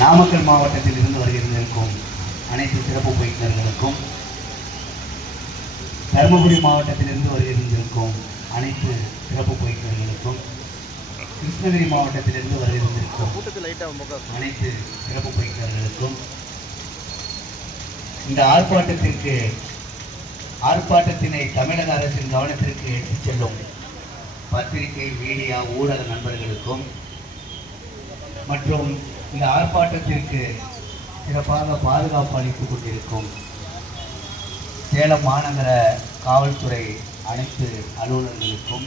நாமக்கல் மாவட்டத்தில் இருந்து வருகிறவர்களுக்கும் அனைத்து சிறப்பு பயிற்சியாளர்களுக்கும், தருமபுரி மாவட்டத்தில் இருந்து வருகிறவர்களுக்கும் அனைத்து சிறப்பு பயிற்சியாளர்களுக்கும், கிருஷ்ணகிரி மாவட்டத்தில் இருந்து வருகிறவர்களுக்கும் அனைத்து சிறப்பு பயிற்சியாளர்களுக்கும், இந்த ஆர்ப்பாட்டத்தினை தமிழக அரசின் கவனத்திற்கு எடுத்துச் செல்லும் பத்திரிகை, மீடியா, ஊடக நண்பர்களுக்கும் மற்றும் இந்த ஆர்ப்பாட்டத்திற்கு சிறப்பாக பாதுகாப்பு அளித்துக் கொண்டிருக்கும் சேலம் மாநகர காவல்துறை அனைத்து அலுவலர்களுக்கும்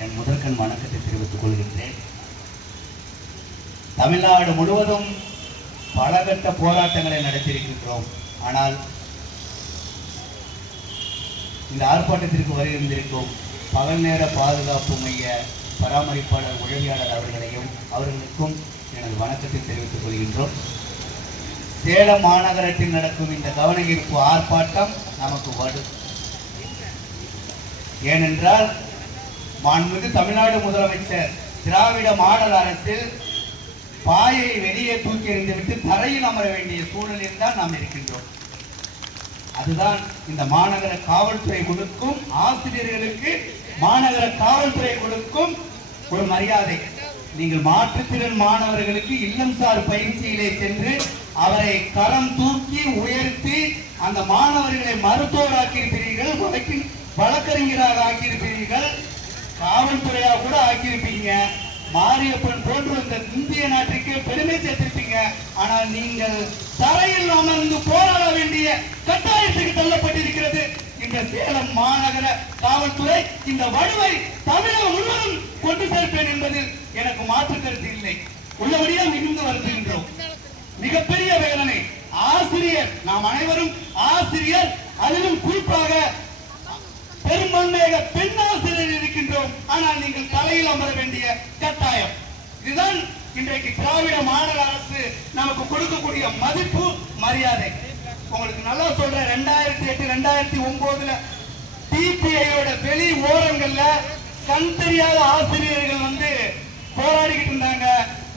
என் முதற்கண் வணக்கத்தை தெரிவித்துக் கொள்கின்றேன். தமிழ்நாடு முழுவதும் பல கட்ட போராட்டங்களை நடத்தியிருக்கின்றோம். ஆனால் இந்த ஆர்ப்பாட்டத்திற்கு வருகின்றிருக்கும் பகல் நேர பாதுகாப்பு மைய பராமரிப்பாளர், உதவியாளர் அவர்களுக்கும் எனது வணக்கத்தை தெரிவித்துக் கொள்கின்றோம். சேலம் மாநகரத்தில் நடக்கும் இந்த கவன ஈர்ப்பு ஆர்ப்பாட்டம் நமக்கு வடு. ஏனென்றால் மாண்புமிகு தமிழ்நாடு முதலமைச்சர் திராவிட மாடல் அரசில் பாயை வெளியே தூக்கி எறிந்துவிட்டு தரையில் அமர வேண்டிய சூழலில் தான் நாம் இருக்கின்றோம். அதுதான் இந்த மாநகர காவல்துறை கொடுக்கும், ஆசிரியர்களுக்கு மாநகர காவல்துறை கொடுக்கும் ஒரு மரியாதை. நீங்கள் மாற்றுத்திறன் மாணவர்களுக்கு இல்லம்சார் பயிற்சியிலே சென்று அவரை கரம் தூக்கி உயர்த்தி அந்த மாணவர்களை மருத்துவர் ஆக்கியிருப்பீர்கள், வழக்கறிஞராக ஆக்கியிருப்பீர்கள், காவல்துறையாக கூட ஆக்கியிருப்பீங்க. மாரியப்பன் போன்று இந்த இந்திய நாட்டுக்கு பெருமை சேர்த்திருப்பீங்க. ஆனால் நீங்கள் தரையில் அமர்ந்து போராட வேண்டிய கட்டாயத்துக்கு தள்ளப்பட்டிருக்கிறது இந்த சேலம் மாநகர காவல்துறை. இந்த வலுவை தமிழகம் முழுவதும் கொண்டு சேர்ப்பேன் என்பதில் எனக்கு மாற்று கருத்து இல்லை. உள்ளபடியே மிகுந்து வருகின்றோம். மிகப்பெரிய வேதனை. ஆசிரியர், நாம் அனைவரும் ஆசிரியர், அதிலும் குறிப்பாக பெரும்பான்மையாக பெண் ஆசிரியர் இருக்கின்றோம். ஆனால் நீங்கள் தலையில் அமர வேண்டிய கட்டாயம். இதுதான் இன்றைக்கு திராவிட மாடல் அரசு நமக்கு கொடுக்கக்கூடிய மதிப்பு, மரியாதை. உங்களுக்கு நல்லா சொல்றேன், 2008 2009 டிபிஐயோட வெளி ஓரங்கள்ல கண் தெரியாத ஆசிரியர்கள் வந்து போராடிக்கிட்டு இருந்தாங்க.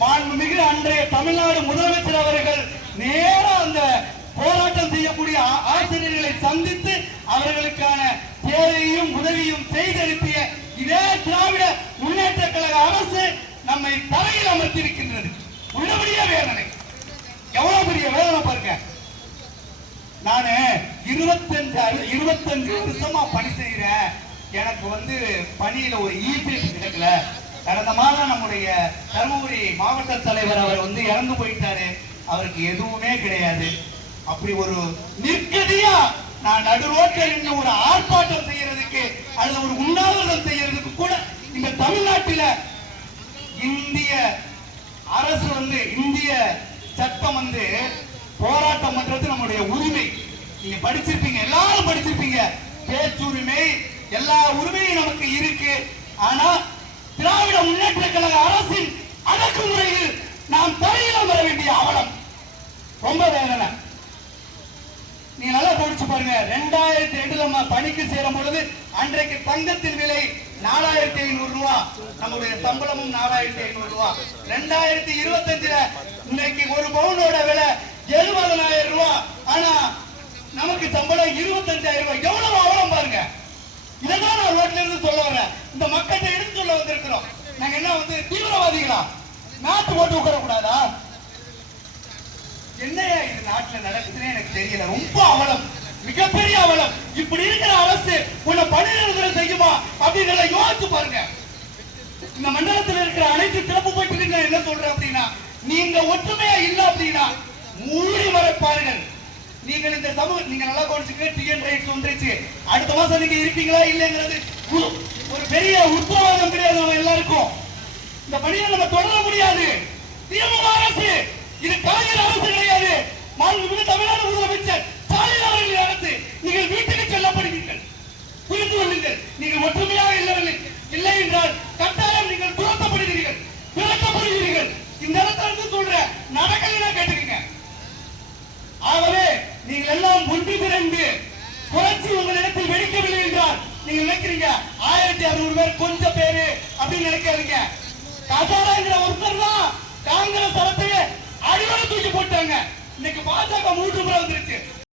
மாண்புமிகு அன்றைய தமிழ்நாடு முதலமைச்சர் அவர்கள் நேரா அந்த போராட்டம் செய்யக்கூடிய ஆசிரியர்களை சந்தித்து அவர்களுக்கான தேவையும் உதவியும் செய்தளிப்பிய இதே திராவிட முன்னேற்ற கழக அரசு நம்மை தரையில் அமர்த்தியிருக்கின்றது. உள்ளபடியே வேதனை. எவ்வளவு பெரிய வேதனை பாருங்க. நானு 25 வருஷமா பணி செய்யறேன். எனக்கு வந்து பணியில ஒரு ஈபிஎஸ் கிடைக்கல. கடந்த மாதம் நம்முடைய தருமபுரி மாவட்ட தலைவர் அவர் வந்து இறந்து போயிட்டாரு. அவருக்கு எதுவுமே கிடையாது. அப்படி ஒரு நிற்கதியா நான் நடு ரோட்டில் நின்று ஒரு ஆர்ப்பாட்டம் செய்யறதுக்கு அல்லது ஒரு உண்ணாவிரதம் செய்யறதுக்கு கூட இந்த தமிழ்நாட்டில இந்திய அரசு வந்து, இந்திய சட்டம் வந்து போராட்டம் பண்றது நம்முடைய உரிமை. நீங்க படிச்சிருப்பீங்க, எல்லாரும் படிச்சிருப்பீங்க. பேச்சுரிமை, எல்லா உரிமையும் நமக்கு இருக்கு. ஆனா திராவிட முன்னேற்ற கழக அரசின் அடக்குமுறையில் நாம் தரையில் வர வேண்டிய அவலம். ரொம்ப வேதனை. நீங்க நல்லா கவனிச்சு பாருங்க. 2002 பணிக்கு சேரும் பொழுது அன்றைக்கு தங்கத்தின் விலை 4500 ரூபாய், நம்முடைய சம்பளமும் 4500 ரூபாய். 2025 இன்னைக்கு ஒரு பவுனோட விலை 70000 ரூபாய். ஆனா நமக்கு சம்பளம் 25000 ரூபாய். எவ்வளவு அவலம் பாருங்க. இதான் நான் ரோட்ல இருந்து சொல்ல வரேன். இந்த மக்கள்கிட்ட எடுத்து சொல்ல வந்திருக்கிறோம். நாங்க என்ன வந்து தீவிரவாதிகளா? நாட்டு போட்டு உட்கார கூடாதா? என்னையா இது நாட்டுல நடக்குதுன்னு எனக்கு தெரியல. ரொம்ப அவலம், மிகப்பெரிய அவலம். இப்படி இருக்கிற அரசு உன்னை பணியிடங்களை செய்யுமா அப்படின்றத யோசிச்சு பாருங்க. இந்த மண்டலத்தில் இருக்கிற அனைத்து சிறப்பு பயிற்சிகள் நான் என்ன சொல்றேன் அப்படின்னா, நீங்க ஒற்றுமையா இல்ல அப்படின்னா மூடி மறைப்பார்கள். நீங்கள் இந்த சமூக நீங்க நல்லா கவனிச்சுக்க. டிஎன் ரைட்ஸ் வந்துருச்சு. அடுத்த மாசம் நீங்க இருப்பீங்களா இல்லைங்கிறது ஒரு பெரிய உத்தரவாதம் கிடையாது. நம்ம எல்லாருக்கும் இந்த பணியை நம்ம தொடர முடியாது. திமுக அரசு, இது கலைஞர் அரசு கிடையாது. மாண்புமிகு தமிழ்நாடு முதலமைச்சர் ஸ்டாலின் அவர்களின் அரசு. நீங்கள் வீட்டுக்கு செல்லப்படுவீர்கள். புரிந்து கொள்ளுங்கள். நீங்கள் ஒற்றுமையாக இல்லை என்றால் கட்டாயம் நீங்கள் துரத்தப்படுகிறீர்கள், விரட்டப்படுகிறீர்கள். இந்த இடத்துல சொல்ற நடக்கலைன்னா கேட்டுக்கங்க. ஆகவே நீங்கள் எல்லாம் ஒன்று திரண்டு புரட்சி உங்களிடத்தில் வெடிக்கவில்லை என்றால் நீங்க நினைக்கிறீங்க 1600 பேர் கொஞ்சம் பேரு அப்படின்னு நினைக்காதீங்க. கசாராங்கிற ஒருத்தர் தான் காங்கிரஸ் அரசையே அடிவரை தூக்கி இன்னைக்கு பாஜக மூட்டு